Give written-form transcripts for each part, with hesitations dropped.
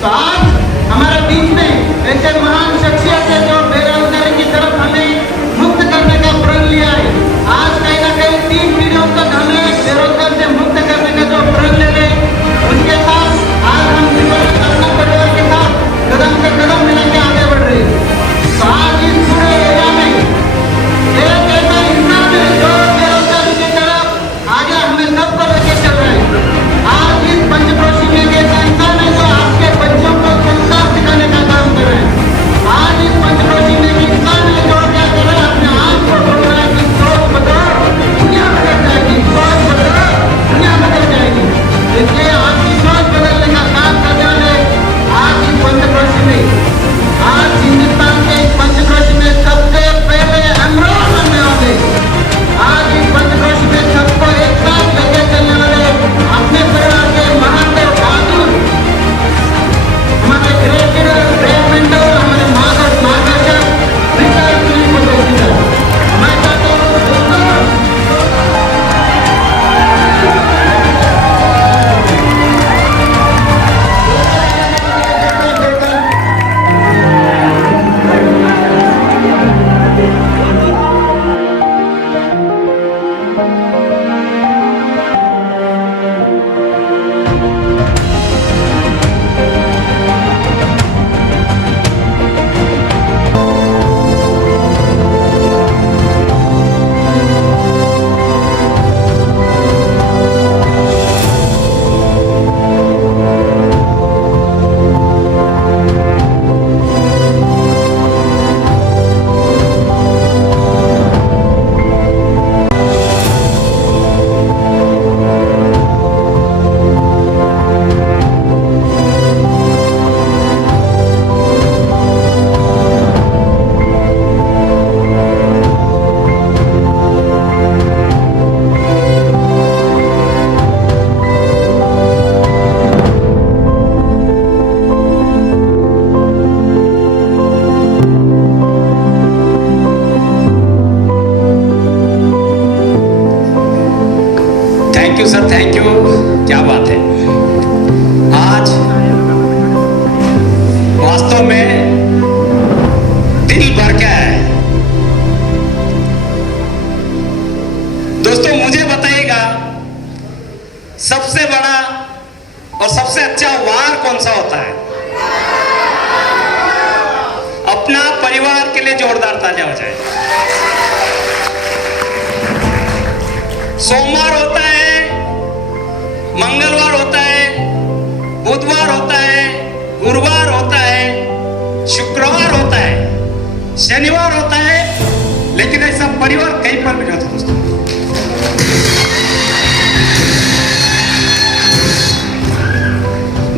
तो आज हमारे बीच में ऐसे महान शख्सियत है जो बेरोजगारी की तरफ हमें मुक्त करने का प्रण लिया है। आज कहीं ना कहीं 3 पीढ़ियों तक हमें बेरोजगार से मुक्त करने का जो प्रण ले रहे उनके साथ आज हम अपना परिवार के साथ कदम से कदम मिला के आगे बढ़ रहे हैं। तो आज इस पूरे एरिया में एक ऐसा इंसान है जो बेरोजगारी की तरफ आगे हमें सबको लेके चल रहा है। आज इस पंचक्रोशी में एक ऐसा इंसान है जो आपके बच्चों को संस्कार सिखाने का काम कर रहे हैं। आज इस पंचक्रोशी में एक इंसान है जो क्या कर रहा है, अपने आप को बोल रहा है कि सोच बदलो दुनिया बदल जाएगी, सोच बदलो दुनिया बदल जाएगी। इसलिए आपकी सोच बदलने का काम करने वाले आज इस पंचक्रोशी में, आज हिंदुस्तान के इस पंचक्रोशी में सबसे पहले एनरोल करने वाले, आज इस पंचक्रोशी में सबको एक साथ लेके चलने वाले अपने परिवार के महादेव बहादुर, हमारे ग्रेट मेंटर, हमारे मार्गदर्शक रिटायर्ड पुलिस ऑफिसर। मैं चाहता हूँ सर, थैंक यू। क्या बात है, आज वास्तव में दिल भर के आया है। दोस्तों मुझे बताइएगा सबसे बड़ा और सबसे अच्छा वार कौन सा होता है? अपना परिवार के लिए जोरदार तालियां हो जाए। सोमवार होता है, मंगलवार होता है, बुधवार होता है, गुरुवार होता है, शुक्रवार होता है, शनिवार होता है, लेकिन ऐसा परिवार कहीं पर भी नहीं होता दोस्तों।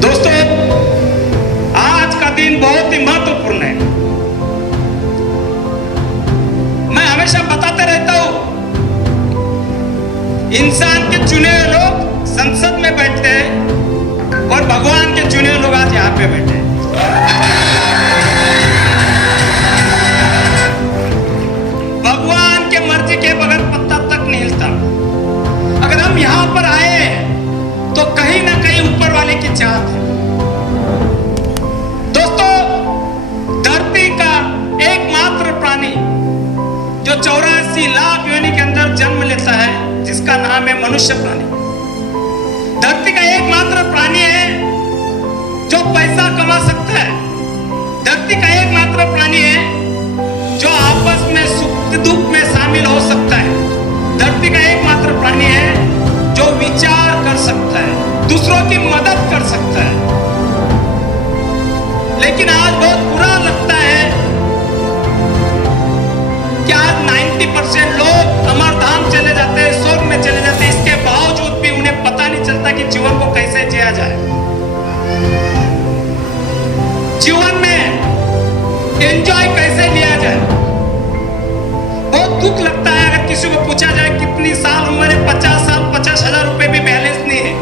दोस्तों आज का दिन बहुत ही महत्वपूर्ण है। मैं हमेशा बताते रहता हूं, इंसान के चुने हुए लोग संसद में बैठते हैं और भगवान के चुने लोग आज यहाँ पे बैठे हैं। भगवान के मर्जी के बगैर पत्ता तक नहीं हिलता। अगर हम यहाँ पर आए हैं तो कहीं ना कहीं ऊपर वाले की चाहत है। दोस्तों धरती का एकमात्र प्राणी जो 84 लाख योनि के अंदर जन्म लेता है, जिसका नाम है मनुष्य प्राणी। धरती का एकमात्र प्राणी है जो पैसा कमा सकता है। धरती का एकमात्र प्राणी है जो आपस में सुख दुख में शामिल हो सकता है। धरती का एकमात्र प्राणी है जो विचार कर सकता है, दूसरों की मदद कर सकता है। लेकिन आज बहुत बुरा लगता है कि आज 90% लोग अमरधाम चले जाते हैं, स्वर्ग में चले जाते हैं, इसके बावजूद भी उन्हें पता नहीं चलता कि जीवन को कैसे जिया जाए। जीवन में एंजॉय कैसे लिया जाए। बहुत दुख लगता है अगर किसी को पूछा जाए कितनी साल उम्र है, 50 साल, 50,000 रुपए भी बैलेंस नहीं है।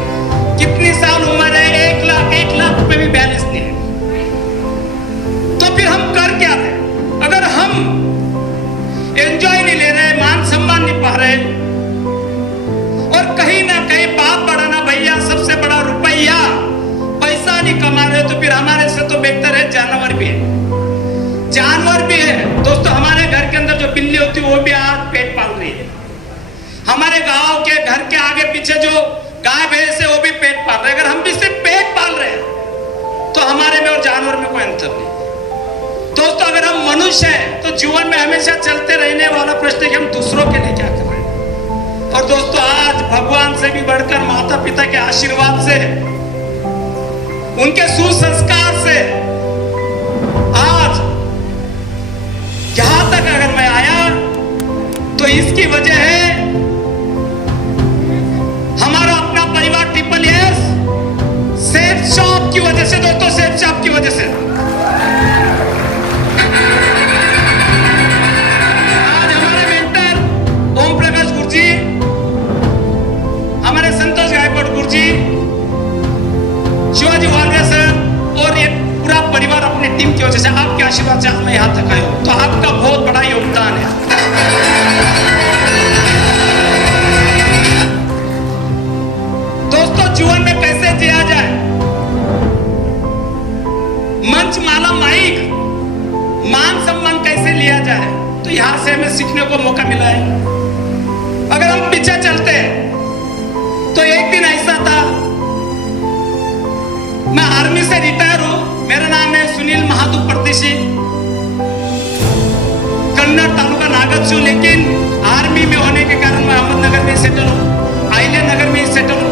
कितनी साल उम्र है, 1 लाख रुपए भी बैलेंस नहीं है। तो फिर हम कर क्या थे? अगर हम एंजॉय नहीं ले रहे, मान सम्मान नहीं पा रहे, और कहीं ना कहीं बात बढ़ाना भैया सबसे बड़ा रुपया पैसा नहीं कमा रहे, तो फिर हमारे जानवर भी है दोस्तों, हमारे घर के अंदर जो बिल्ली होती है वो भी आज पेट पाल रही है। हमारे गांव के घर के आगे पीछे जो गाय भैंस है वो भी पेट पाल रहे हैं। अगर हम भी सिर्फ पेट पाल रहे हैं तो हमारे में और जानवर में कोई अंतर नहीं। दोस्तों अगर हम मनुष्य हैं तो जीवन में हमेशा चलते रहने वाला प्रश्न है कि हम दूसरों के लिए क्या कर रहे हैं। और दोस्तों आज भगवान से भी बढ़कर माता पिता के आशीर्वाद से, उनके सुसंस्कार से आज यहां तक अगर मैं आया तो इसकी वजह है हमारा अपना परिवार ट्रिपल एस सेफ शॉप की वजह से। दोस्तों सेफ शॉप की वजह से आज हमारे मेंटर ओम प्रकाश गुरुजी, हमारे संतोष गायकवाड़ गुरुजी, शिवाजी वालवे सर और ये पूरा परिवार अपने टीम की वजह से, आपके आशीर्वाद से आज मैं यहां तक आया हूं। तो आपका बहुत बड़ा योगदान है। दोस्तों जीवन में कैसे जिया जाए, मंच माला माइक मान सम्मान कैसे लिया जाए, तो यहां से हमें सीखने को मौका मिला है। अगर हम पीछे चलते तो एक दिन ऐसा था, मैं आर्मी से रिटायर हूं, मेरा नाम है सुनील महादू परदेशी, कन्नड़ तालुका नागरसू, लेकिन आर्मी में होने के कारण मैं अहमदनगर में सेटल हूं, आइले नगर में सेटल हूं।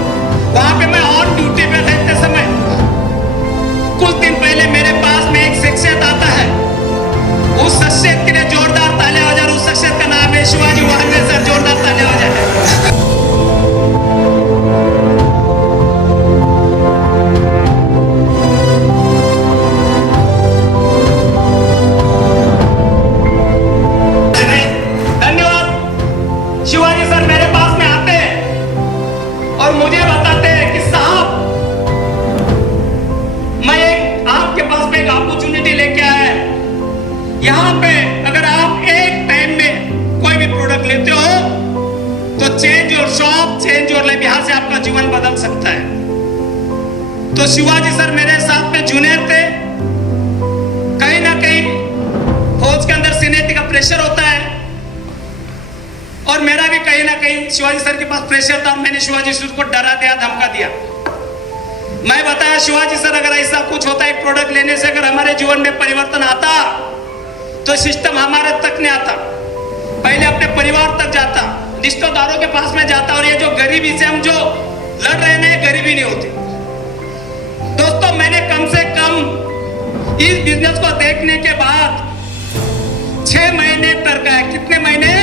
वहां पे मैं ऑन ड्यूटी पे रहते समय कुछ दिन पहले मेरे पास में एक शख्सियत आता है। उस शख्सियत के लिए जोरदार तालियां हो जाए। उस शख्सियत का नाम है शिवाजी वालवे सर, जोरदार तालियां हो जाए। शिवाजी सर मेरे पास में आते हैं और मुझे बताते हैं कि साहब मैं एक आपके पास में एक अपॉर्चुनिटी लेके आया है। यहां पे अगर आप एक टाइम में कोई भी प्रोडक्ट लेते हो तो change your shop, change your life, यहां से आपका जीवन बदल सकता है। तो शिवाजी सर मेरे साथ में जूनियर थे। कहीं ना कहीं फौज के अंदर सीनियरिटी का प्रेशर होता है और मेरा भी कहीं ना कहीं शिवाजी सर के पास प्रेशर था। मैंने शिवाजी सर को डरा दिया, धमका दिया। मैं बताया शिवाजी सर अगर ऐसा कुछ होता है प्रोडक्ट लेने से अगर हमारे जीवन में परिवर्तन आता तो सिस्टम हमारे तक नहीं आता, पहले अपने परिवार तक जाता, रिश्तेदारों के पास में जाता, और ये जो गरीबी से हम जो लड़ रहे हैं गरीबी नहीं होती। दोस्तों मैंने कम से कम इस बिजनेस को देखने के बाद 6 महीने टरका है। कितने महीने?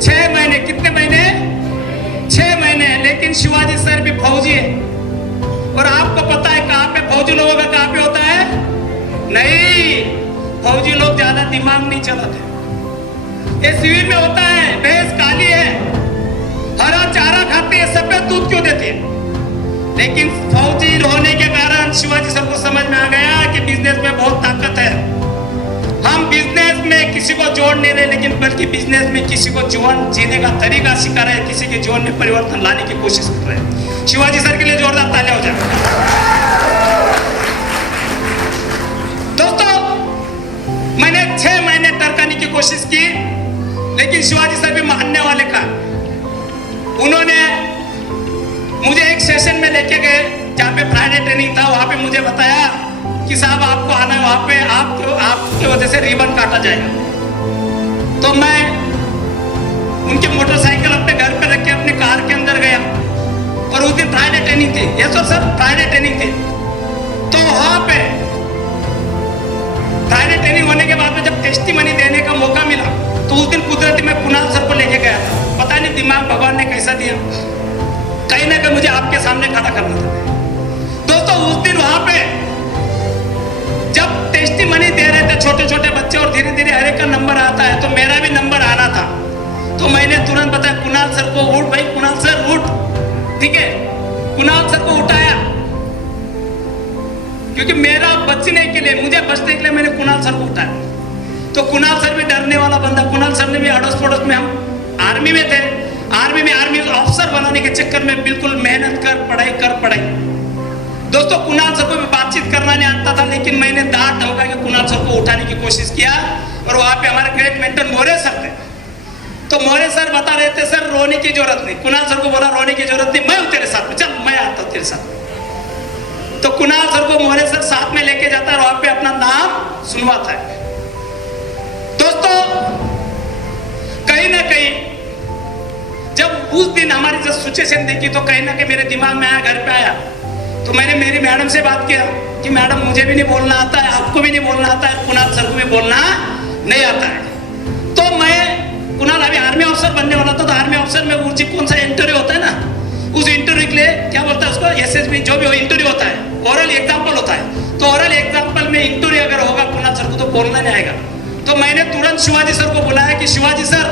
6 महीने। कितने महीने? 6 महीने। लेकिन शिवाजी सर भी फौजी है और आपको पता है कहां पे फौजी लोगों का कहां पे होता है? नहीं, फौजी लोग ज्यादा दिमाग नहीं चलाते। ये सिविल में होता है, भैंस काली है, हरा चारा खाते हैं, सफेद दूध क्यों देते हैं? लेकिन फौजी होने के कारण शिवाजी सर को समझ में आ गया कि बिजनेस में बहुत ताकत है। हम बिजनेस में किसी को जोड़ नहीं रहे, लेकिन बल्कि बिजनेस में किसी को जीवन जीने का तरीका सिखा रहे हैं, किसी के जीवन में परिवर्तन लाने की कोशिश कर रहे हैं। शिवाजी सर के लिए जोरदार तालियां हो जाए। दोस्तों मैंने 6 महीने टरकाने की कोशिश की, लेकिन शिवाजी सर भी मानने वाले का। उन्होंने मुझे एक सेशन में लेके गए जहाँ पे फ्राइडे ट्रेनिंग था। वहां पे मुझे बताया कि साहब आपको आना है, वहां पे आपकी वजह से रिबन काटा जाएगा। तो मैं उनकी मोटरसाइकिल अपने घर पे रख के अपने कार के अंदर गया और उस दिन फ्राइडे ट्रेनिंग थी। यस सर फ्राइडे ट्रेनिंग थी। तो वहां पे फ्राइडे ट्रेनिंग होने के बाद में जब टेस्टिमनी देने का मौका मिला तो उस दिन कुदरती मैं कुणाल सर को लेके गया था। पता नहीं दिमाग भगवान ने कैसा दिया, कहीं ना कहीं मुझे आपके सामने खड़ा करना था। दोस्तों उस दिन वहां पे जब टेस्टिमनी दे रहे थे छोटे छोटे बच्चे और धीरे धीरे हर एक का नंबर आता है, तो मेरा भी नंबर आना था। तो मैंने तुरंत बताया कुणाल सर को, उठ भाई कुणाल सर उठ, ठीक है। कुणाल सर को उठाया क्योंकि मेरा बचने के लिए, मुझे बचने के लिए मैंने कुणाल सर को उठाया। तो कुणाल सर भी डरने वाला बंदा, कुणाल सर ने भी अड़ोस पड़ोस में, हम आर्मी में थे, आर्मी ऑफिसर बनाने के चक्कर में बिल्कुल मेहनत कर पढ़ाई। दोस्तों कुणाल सर को भी बातचीत करना नहीं आता था, लेकिन मैंने दांत धमका के कुणाल सर को उठा उठाने की कोशिश किया और वहां पे हमारे ग्रेट मेंटर मोरे सर थे। तो मोरे सर बता रहे थे सर रोने की जरूरत नहीं। कुणाल सर को बोला रोने की जरूरत नहीं, मैं हूं तेरे साथ में, चल मैं आता हूं तेरे साथ। तो कुणाल सर को मोरे सर साथ में लेके जाता है, वहां पे अपना नाम सुनवाता है। दोस्तों कहीं ना कहीं जब उस दिन हमारी जब सिचुएशन देखी तो कहीं ना कहीं मेरे दिमाग में आया, घर पे आया तो मैंने मेरी मैडम से बात किया कि मैडम मुझे भी नहीं बोलना आता है, आपको भी नहीं बोलना आता है, कुणाल सर को भी बोलना नहीं आता है। तो मैं कुणाल अभी आर्मी ऑफिसर बनने वाला था, तो आर्मी ऑफिसर में वो कौन सा इंटरव्यू होता है ना, उस इंटरव्यू के लिए क्या बोलता है उसको, एसएसबी जो भी हो इंटरव्यू होता है, ओरल एग्जाम्पल होता है। तो ओरल एग्जाम्पल में इंटरव्यू अगर होगा कुणाल सर को तो बोलना नहीं आएगा। तो मैंने तुरंत शिवाजी सर को बुलाया कि शिवाजी सर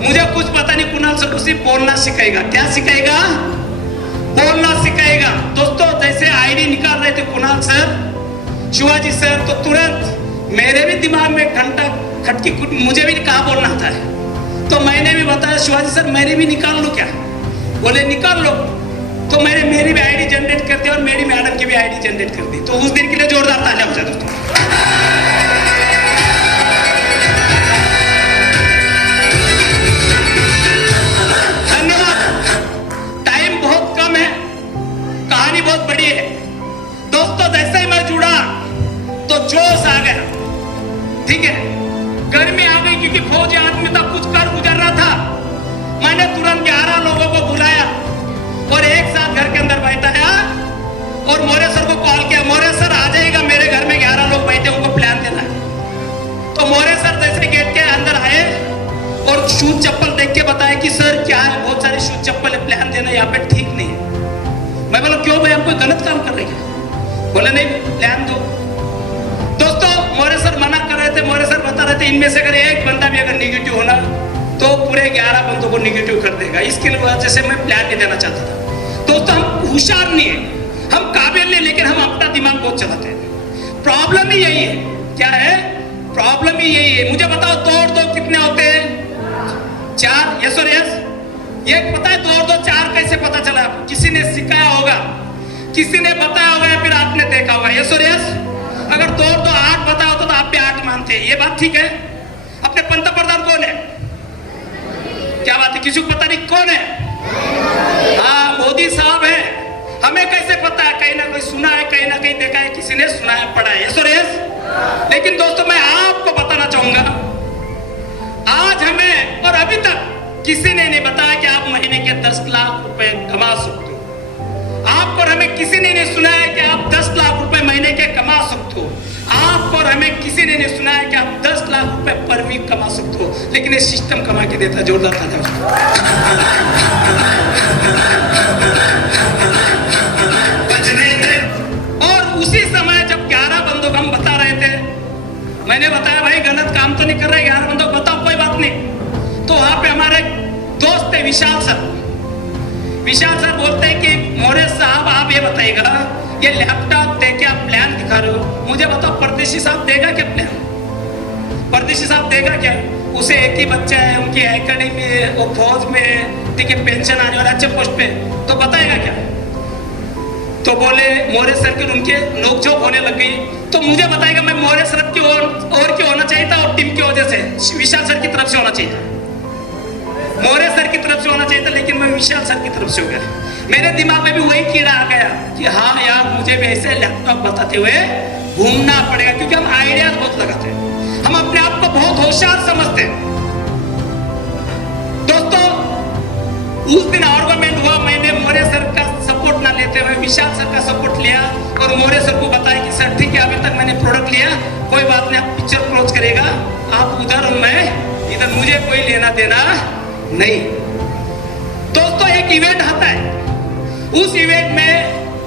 मुझे कुछ पता नहीं, कुणाल सर को सिर्फ बोलना सिखाएगा। क्या सिखाएगा? बोलना सिखाएगा। दोस्तों जैसे आईडी निकाल रहे थे कुणाल सर, शिवाजी सर, तो तुरंत मेरे भी दिमाग में घंटा खटकी, मुझे भी कहाँ बोलना आता है। तो मैंने भी बताया शिवाजी सर मेरी भी निकाल लो क्या? बोले निकाल लो। तो मैंने मेरी भी आईडी जनरेट कर दी और मेरी मैडम की भी आईडी जनरेट कर दी। तो उस दिन के लिए जोरदार तालियां बजा दोस्तों। बहुत बड़ी है दोस्तों। जैसे ही मैं जुड़ा तो जोश आ गया, ठीक है, गर्मी आ गई क्योंकि फौजी आदमी था, कुछ कर गुजर रहा था। मैंने तुरंत 11 लोगों को बुलाया और एक साथ घर के अंदर बैठाया और मोरे सर को कॉल किया, मोरे सर आ जाएगा मेरे घर में 11 लोग बैठे, उनको प्लान देना है। तो मोरे सर जैसे गेट के अंदर आए और शूज चप्पल देख के बताया कि सर क्या है, बहुत सारे शूज चप्पल है, प्लान देना यहाँ पे ठीक नहीं है। मैं बोला क्यों भाई, हम कोई गलत काम कर रहे हैं? बोले नहीं प्लान दो। दोस्तों मोरे सर मना कर रहे थे, मोरे सर बता रहे थे इनमें से अगर एक बंदा भी अगर निगेटिव होना तो पूरे 11 बंदों को निगेटिव कर देगा। इसके वजह से मैं प्लान नहीं देना चाहता था। दोस्तों हम होशियार नहीं है, हम काबिल नहीं, लेकिन हम अपना दिमाग बहुत चलाते हैं। प्रॉब्लम ही यही है। क्या है प्रॉब्लम? ही यही है। मुझे बताओ तोड़ दो कितने होते हैं? 4। यस और यस। ये पता है 2 और 2 4 कैसे पता चला? किसी ने सिखाया होगा, किसी ने बताया होगा या फिर आपने देखा होगा। यस और यस। अगर 2 और 2 8 बताया होता तो आप भी 8 मानते हैं। ये बात ठीक है। अपने पंतप्रधान कौन है? क्या बात है, किसी को पता नहीं कौन है? हाँ मोदी साहब है। हमें कैसे पता है? कहीं ना कहीं सुना है, कहीं ना कहीं देखा है, किसी ने सुना है, पढ़ा है। यस और यस। लेकिन दोस्तों मैं आपको बताना चाहूंगा, आज हमें और अभी तक किसी ने नहीं बताया कि आप महीने के 10 लाख रुपए कमा सकते हो। आपको और हमें किसी ने नहीं सुनाया कि आप 10 लाख रुपए महीने के कमा सकते हो। आपको और हमें किसी ने नहीं सुनाया कि आप 10 लाख रुपए पर वीक कमा सकते हो। लेकिन ये सिस्टम कमा के देता है। जोरदार तालियां। और उसी समय जब 11 बंदों को हम बता रहे थे, मैंने बताया भाई गलत काम तो नहीं कर रहे, 11 बंदों को बताओ कोई बात नहीं। तो वहां पे हमारे दोस्त है विशाल सर। विशाल सर बोलते हैं कि मोरे साहब आप ये बताइएगा, ये लैपटॉप दे के आप प्लान दिखा रहे हो, मुझे बताओ परदेशी साहब देगा क्या प्लान? परदेशी साहब देगा क्या? उसे एक ही बच्चा है, उनकी एकेडमी है, वो फौज में है, ठीक है, पेंशन आने वाला अच्छे पोस्ट पे, तो बताएगा क्या? तो बोले मोरे सर की उनके नोकझोंक होने लग गई। तो मुझे बताएगा मैं मोरे सर की और क्यों होना चाहिए था और टीम की वजह से विशाल सर की तरफ से होना चाहिए था, मोरे सर की तरफ से होना चाहिए था, लेकिन मैं विशाल सर की तरफ से हो गया। मेरे दिमाग में भी वही कीड़ा आ गया कि हाँ यार मुझे भी ऐसे लैपटॉप बताते हुए घूमना पड़ेगा, क्योंकि हम आइडियाज बहुत लगाते हैं, हम अपने आप को बहुत होशियार समझते हैं। दोस्तों उस दिन आर्गुमेंट हुआ, मैंने मोरे सर का सपोर्ट ना लेते हुए विशाल सर का सपोर्ट लिया और मोरे सर को बताया कि सर ठीक है अभी तक मैंने प्रोडक्ट लिया, कोई बात नहीं, आप पिक्चर क्लोज करेगा, आप उधर और मैं इधर, मुझे कोई लेना देना नहीं। दोस्तों एक इवेंट आता है, उस इवेंट में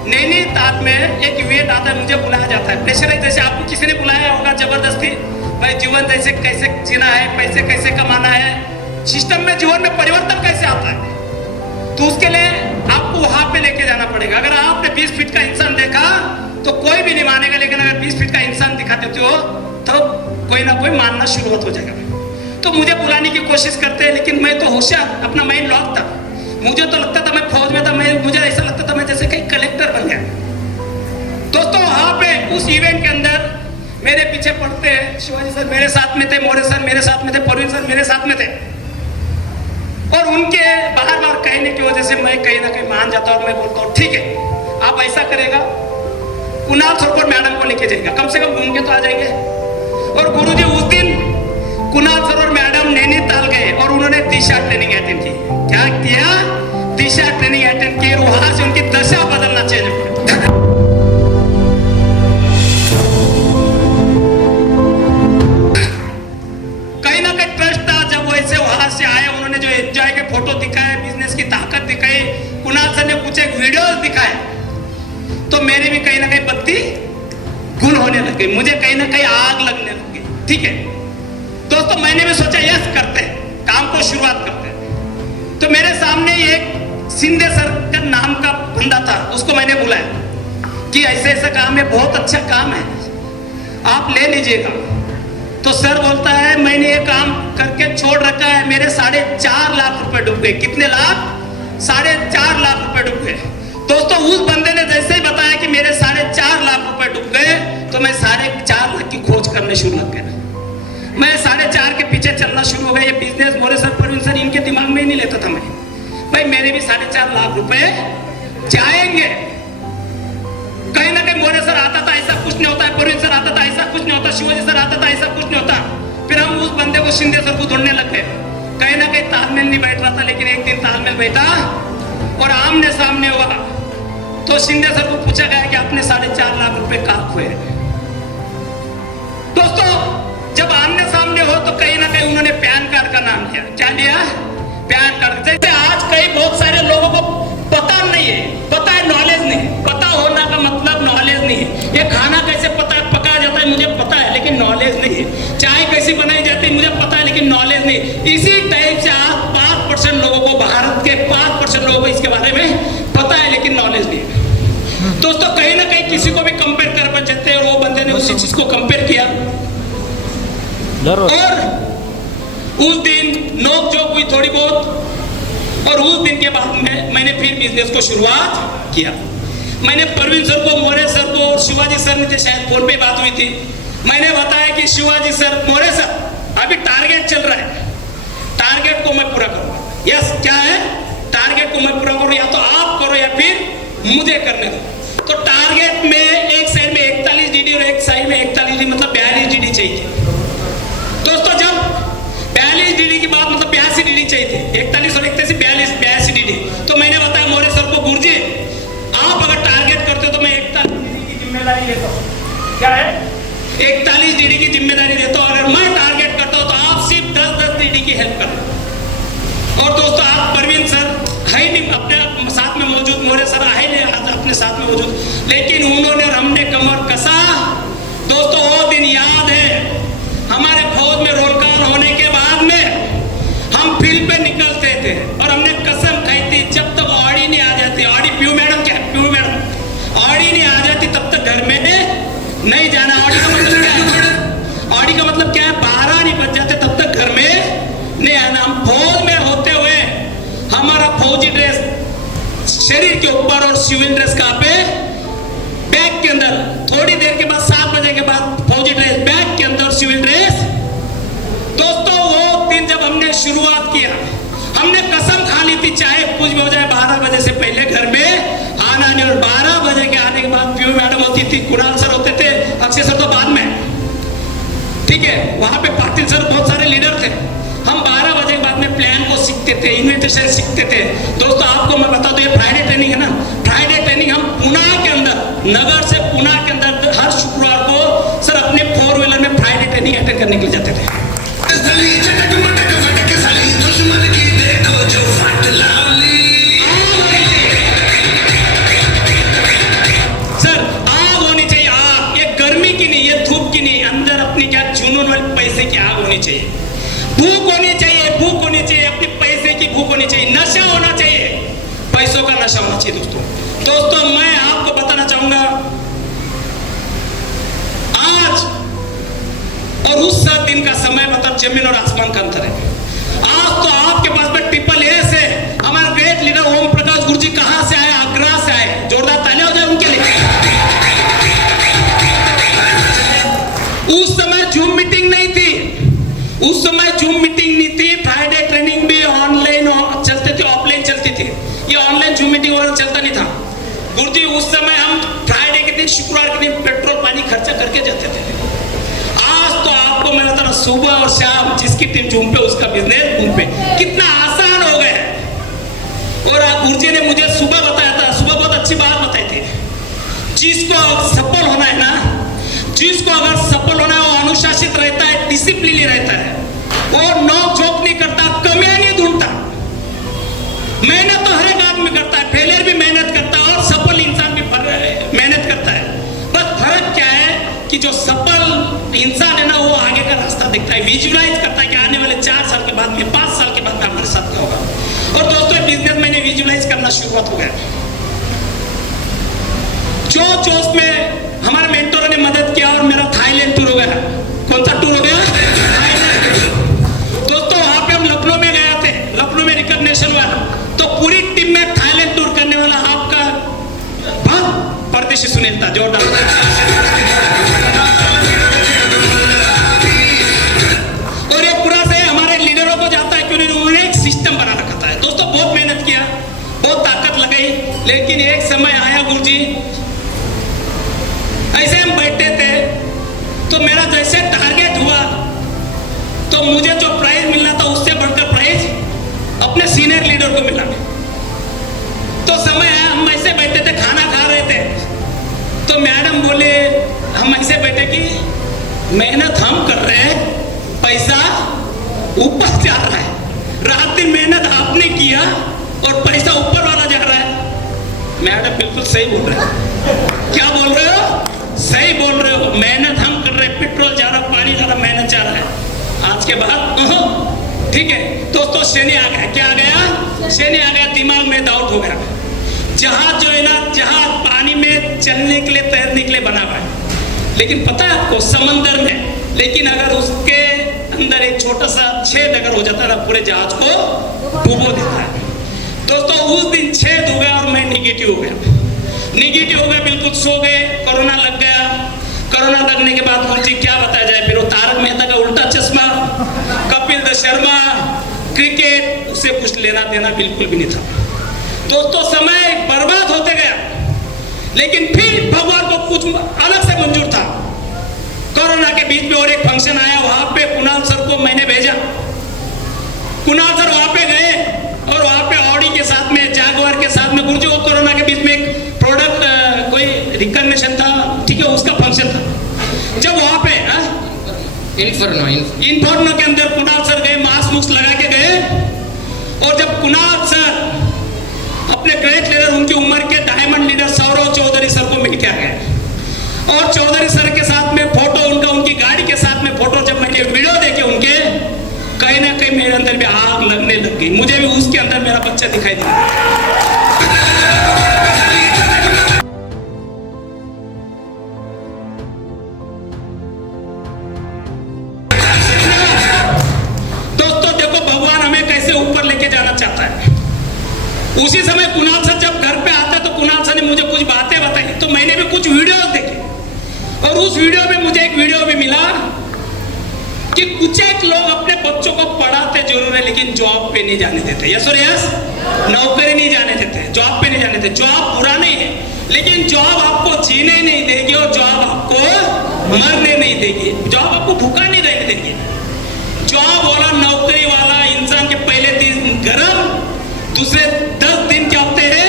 नैनीताल में एक इवेंट आता है, मुझे बुलाया जाता है। प्रेशराइज जैसे आपको किसी ने बुलाया होगा जबरदस्ती, भाई जीवन जैसे कैसे जीना है, पैसे कैसे कमाना है, सिस्टम में जीवन में परिवर्तन कैसे आता है, तो उसके लिए आपको वहां पे लेके जाना पड़ेगा। अगर आपने 20 फीट का इंसान देखा तो कोई भी नहीं मानेगा, लेकिन अगर 20 फीट का इंसान दिखा देते हो तो कोई ना कोई मानना शुरुआत हो जाएगा। तो मुझे बुलाने की कोशिश करते हैं, लेकिन मैं तो होशियार, अपना माइंड लॉक था, मुझे तो लगता था मैं फौज में था, मुझे ऐसा लगता था मैं जैसे कहीं कलेक्टर बन गया। दोस्तों वहां पे उस इवेंट के अंदर मेरे पीछे पीछे पढ़ते हैं, शिवाजी सर मेरे साथ में थे, मोरे सर मेरे साथ में थे, परवीन सर मेरे साथ में थे, और उनके बार बार कहने की वजह से मैं कहीं ना कहीं मान जाता हूँ और मैं बोलता हूँ ठीक है आप ऐसा करेगा, कुणाल सर को मैडम को लेके जाएगा, कम से कम घूम के तो आ जाएंगे। और गुरुजी उस दिन कुणाल सर और मैडम नैनीताल गए और उन्होंने दिशा ट्रेनिंग अटेंड की। क्या किया? दिशा ट्रेनिंग अटेंड की, वहां से उनकी दशा बदलना चेंज हो गया। कहीं ना कहीं ट्रस्ट था, जब वैसे वहां से आए, उन्होंने जो एंजॉय के फोटो दिखाए, बिजनेस की ताकत दिखाई, कुणाल सर ने कुछ एक वीडियो दिखाए, तो मेरी भी कहीं ना कहीं बत्ती गुल होने लगी, मुझे कहीं ना कहीं आग लगने लगी। ठीक है दोस्तों, मैंने भी सोचा यस करते हैं, काम को शुरुआत करते हैं। तो मेरे सामने एक सिंधे सर का नाम का बंदा था, उसको मैंने बुलाया कि ऐसे ऐसा काम है, बहुत अच्छा काम है, आप ले लीजिएगा। तो सर बोलता है मैंने ये काम करके छोड़ रखा है, मेरे 4.5 लाख रुपए डूब गए। कितने लाख? 4.5 लाख रुपए डूब गए। दोस्तों उस बंदे ने जैसे ही बताया कि मेरे 4.5 लाख रुपए डूब गए, तो मैं 4.5 लाख की खोज करने शुरू लग गया। मैं 4.5 के पीछे चलना शुरू हो गया। ये बिजनेस मोरे सर, परवीन सर, इनके दिमाग में ही नहीं लेता था मैं, भाई मेरे भी 4.5 लाख रुपए जाएंगे। कहीं ना कहीं मोरे सर आता था ऐसा कुछ नहीं होता है, परवीन सर आता था ऐसा कुछ नहीं होता, शिवाजी सर आता था ऐसा कुछ नहीं होता। फिर हम उस बंदे को शिंदे सर को ढूंढने लग गए। कहीं ना कहीं तालमेल नहीं बैठ रहा था, लेकिन एक दिन तालमेल बैठा और आमने सामने हुआ। तो शिंदे सर को पूछा गया कि आपने 4.5 लाख रुपए कहाँ खोए। दोस्तों जब आमने सामने हो तो कहीं ना कहीं उन्होंने पैन कार्ड का नाम लिया। क्या लिया? Pan card. जैसे आज कई बहुत सारे लोगों को पता नहीं है, पता है नॉलेज नहीं, पता होना का मतलब नॉलेज नहीं है। ये खाना कैसे पकाया जाता है मुझे पता है, लेकिन नॉलेज नहीं है। चाय कैसी बनाई जाती है मुझे पता है, लेकिन नॉलेज नहीं। इसी टाइप से आप 5% लोगों को, भारत के 5% लोगों को इसके बारे में पता है, लेकिन नॉलेज नहीं है। दोस्तों कहीं ना कहीं किसी को भी कंपेयर कर सकते हैं, और वो बंदे ने उसी चीज को कंपेयर किया, और उस दिन नोक झोंक हुई थोड़ी बहुत। और उस दिन के बाद में मैंने फिर बिजनेस को शुरुआत किया। मैंने परवीन सर को, मोरे सर को और शिवाजी सर ने शायद फोन पे बात हुई थी, मैंने बताया कि शिवाजी सर, मोरे सर अभी टारगेट चल रहा है, टारगेट को मैं पूरा करूंगा। यस क्या है? टारगेट को मैं पूरा करूं, या तो आप करो या फिर मुझे करने दो। तो टारगेट में एक साइड में 41 डीडी और एक साइड में 41 डीडी, मतलब 42 डीडी चाहिए। दोस्तों जब 42 डीडी की बात, मतलब 82 डीडी चाहिए थे, 41 और 41 82 डीडी। तो मैंने बताया मोरे सर को, गुरुजी आप अगर टारगेट करते हो तो मैं 41 डीडी की जिम्मेदारी लेता हूँ। क्या है? 41 डीडी की जिम्मेदारी देता हूँ। अगर मैं टारगेट करता हूँ तो आप सिर्फ 10-10 डीडी की हेल्प कर। और दोस्तों आप परवीन सर है नहीं अपने साथ में मौजूद, मोरे सर है नहीं आज अपने साथ में मौजूद, लेकिन उन्होंने और हमने कमर कसा। दोस्तों वो दिन याद है, हमारे फौज में रोल कॉल होने के बाद में हम फील्ड पे निकलते थे और हमने कसम खाई थी जब तक ऑडी नहीं आ जाती, ऑडी प्यू मैडम, क्या प्यू मैडम, ऑडी नहीं आ जाती तब तक घर में नहीं जाना। ऑडी का मतलब क्या है? ऑडी का मतलब क्या है? 12 नहीं बज जाते तब तक घर में नहीं आना। हम फौज में होते हुए हमारा फौजी ड्रेस शरीर के ऊपर और सिविल ड्रेस कहाँ पे? बैग के अंदर। थोड़ी देर के बाद 7 बजे के बाद फौजी ड्रेस बैग के अंदर, सिविल ड्रेस। दोस्तों वो दिन जब हमने शुरुआत किया, हमने कसम खा ली थी चाहे कुछ भी हो जाए 12 बजे से पहले घर में आना नहीं। और 12 बजे के आने के बाद पीयू मैडम होती थी, कुणाल सर होते थे, अक्षय सर तो बाद में, ठीक है, वहां पे पाटिल सर, बहुत सारे लीडर थे। हम 12 बजे के बाद में प्लान को सीखते थे, इन्विटेशन सीखते थे। दोस्तों आपको मैं बता दूं, ये फ्राइडे ट्रेनिंग है ना, फ्राइडे ट्रेनिंग हम पुणे के अंदर, नगर से पुणे के अंदर हर शुक्रवार को सर अपने 4 व्हीलर में फ्राइडे ट्रेनिंग अटेंड करने के लिए जाते थे। सर आग होनी चाहिए, आग, ये गर्मी की नहीं, ये धूप की नहीं, अंदर अपनी क्या जुनून वाली पैसे की आग होनी चाहिए, भूख होनी चाहिए, भूख होनी चाहिए, अपनी पैसे की भूख होनी चाहिए, नशा होना चाहिए, पैसों का नशा होना चाहिए। दोस्तों मैं आपको बताना चाहूंगा, आज और उस दिन का समय मतलब जमीन और आसमान का अंतर है। आज तो आपके पास में AAA से हमारे ग्रेट लीडर ओम प्रकाश गुरुजी कहां से आए? आगरा से आए। जोरदार तालियां हो जाए उनके लिए। उस उस समय जूम मीटिंग नहीं थी, फ्राइडे ट्रेनिंग भी ऑनलाइन चलते थे, ऑफलाइन चलती थी, ये ऑनलाइन जूम मीटिंग वगैरह चलता नहीं था। गुरुजी उस समय हम फ्राइडे के दिन, शुक्रवार के दिन पेट्रोल पानी खर्चा करके जाते थे। आज तो आपको मैं बता रहा, सुबह और शाम जिसकी टीम जूम पे उसका बिजनेस जूम पे, कितना आसान हो गया है। और गुरुजी ने मुझे सुबह बताया था, सुबह बहुत अच्छी बात बताई थी, जिसको सफल होना है ना, जिसको अगर सफल होना है वो अनुशासित रहता है, डिसिप्लिन रहता है, वो नोक झोंक नहीं करता, कमियां नहीं ढूंढता। मेहनत तो हर एक आदमी करता है, फेलियर भी मेहनत करता है और सफल इंसान भी मेहनत करता है। बस फर्क क्या है कि जो सफल इंसान है ना, वो आगे का रास्ता देखता है, विजुलाइज करता है कि आने वाले 4 साल के बाद में, 5 साल के बाद में हमारे साथ क्या होगा। और दोस्तों बिजनेस मैंने विजुलाइज करना शुरुआत हो गया। जोश में हमारे मेंटरों ने मदद किया और मेरा थाईलैंड टूर हो गया। कौन सा टूर हो गया? दोस्तों वहां पे हम लखनऊ में गए थे, लखनऊ में रिकॉग्निशन हुआ, तो पूरी टीम में थाईलैंड टूर करने वाला आपका बहुत परदेशी सुनील था, जोरदार। और ये पूरा से हमारे लीडरों को जाता है क्योंकि उन्होंने एक सिस्टम बना रखा था। दोस्तों बहुत मेहनत किया, बहुत ताकत लगाई, लेकिन एक समय आया गुरुजी, ऐसे हम बैठे थे तो मेरा जैसे टारगेट हुआ तो मुझे जो प्राइज मिलना था उससे बढ़कर प्राइज अपने सीनियर लीडर को मिला। तो समय आया, हम ऐसे बैठे थे, खाना खा रहे थे, तो मैडम बोले, हम ऐसे बैठे कि मेहनत हम कर रहे हैं, पैसा ऊपर जा रहा है, रात दिन मेहनत आपने किया और पैसा ऊपर वाला जा रहा है। मैडम बिल्कुल सही बोल रहे हैं। क्या बोल रहे हो? सही बोल रहे हो, मेहनत हम कर रहे हैं, पेट्रोल जा रहा, पानी जा रहा, मेहनत जा रहा है। आज के बाद ठीक है दोस्तों, शनि आ गया। क्या आ गया? शनि आ गया, दिमाग में डाउट हो गया। जहाज जो है ना, जहाज पानी में चलने के लिए, तैरने के लिए बना हुआ है, लेकिन पता है आपको समंदर में, लेकिन अगर उसके अंदर एक छोटा सा छेद अगर हो जाता है ना, पूरे जहाज को डूबो देता है। दोस्तों उस दिन छेद हो गया और मैं निगेटिव हो गया, बिल्कुल सो गए। कोरोना लग गया। कोरोना लगने के बाद मुझे क्या बताया जाए, फिर वो तारक मेहता का उल्टा चश्मा, कपिल शर्मा, क्रिकेट, उससे कुछ लेना देना बिल्कुल भी नहीं था। दोस्तों समय बर्बाद होते गया, लेकिन फिर भगवान को कुछ अलग से मंजूर था। कोरोना के बीच में और एक फंक्शन आया, वहां पे कुणाल सर को मैंने भेजा। कुणाल सर वहां पे गए और वहां पे ऑडी के साथ में, जैगुआर के साथ में, गुरुजी वो कोरोना के बीच में एक प्रोडक्ट कोई रिकॉग्निशन था, ठीक है, उसका फंक्शन था। जब वहां पे इन्फर्नो के अंदर कुणाल सर गए, मास्क मुस्क लगा के गए, और जब कुणाल सर अपने ग्रेट लीडर, उनकी उम्र के diamond leader Saurav Chaudhary sir को मिल के आ गए, और चौधरी सर के साथ में फोटो उनका, उनकी गाड़ी के साथ में फोटो, जब मैंने वीडियो देखे उनके, कहीं ना कहीं मेरे अंदर भी आग लगने लग गई। मुझे भी उसके अंदर मेरा बच्चा दिखाई दिया। दोस्तों देखो भगवान हमें कैसे ऊपर लेके जाना चाहता है। उसी समय कुणाल सर जब घर पे आते तो कुणाल सर ने मुझे कुछ बातें बताई, तो मैंने भी कुछ वीडियोस देखे, और उस वीडियो में मुझे एक वीडियो भी मिला कि कुछ एक लोग अपने बच्चों को पढ़ाते जरूर है, लेकिन जॉब पे नहीं जाने देते। यस और यस, नौकरी नहीं जाने देते, जॉब पे नहीं जाने देते। जॉब बुरा नहीं है, लेकिन जॉब आपको जीने नहीं देगी और जॉब आपको मरने नहीं देगी, जॉब आपको भूखा नहीं रहने देगी। जॉब वाला, नौकरी वाला इंसान के पहले दिन गरम, दूसरे 10 दिन क्या होते हैं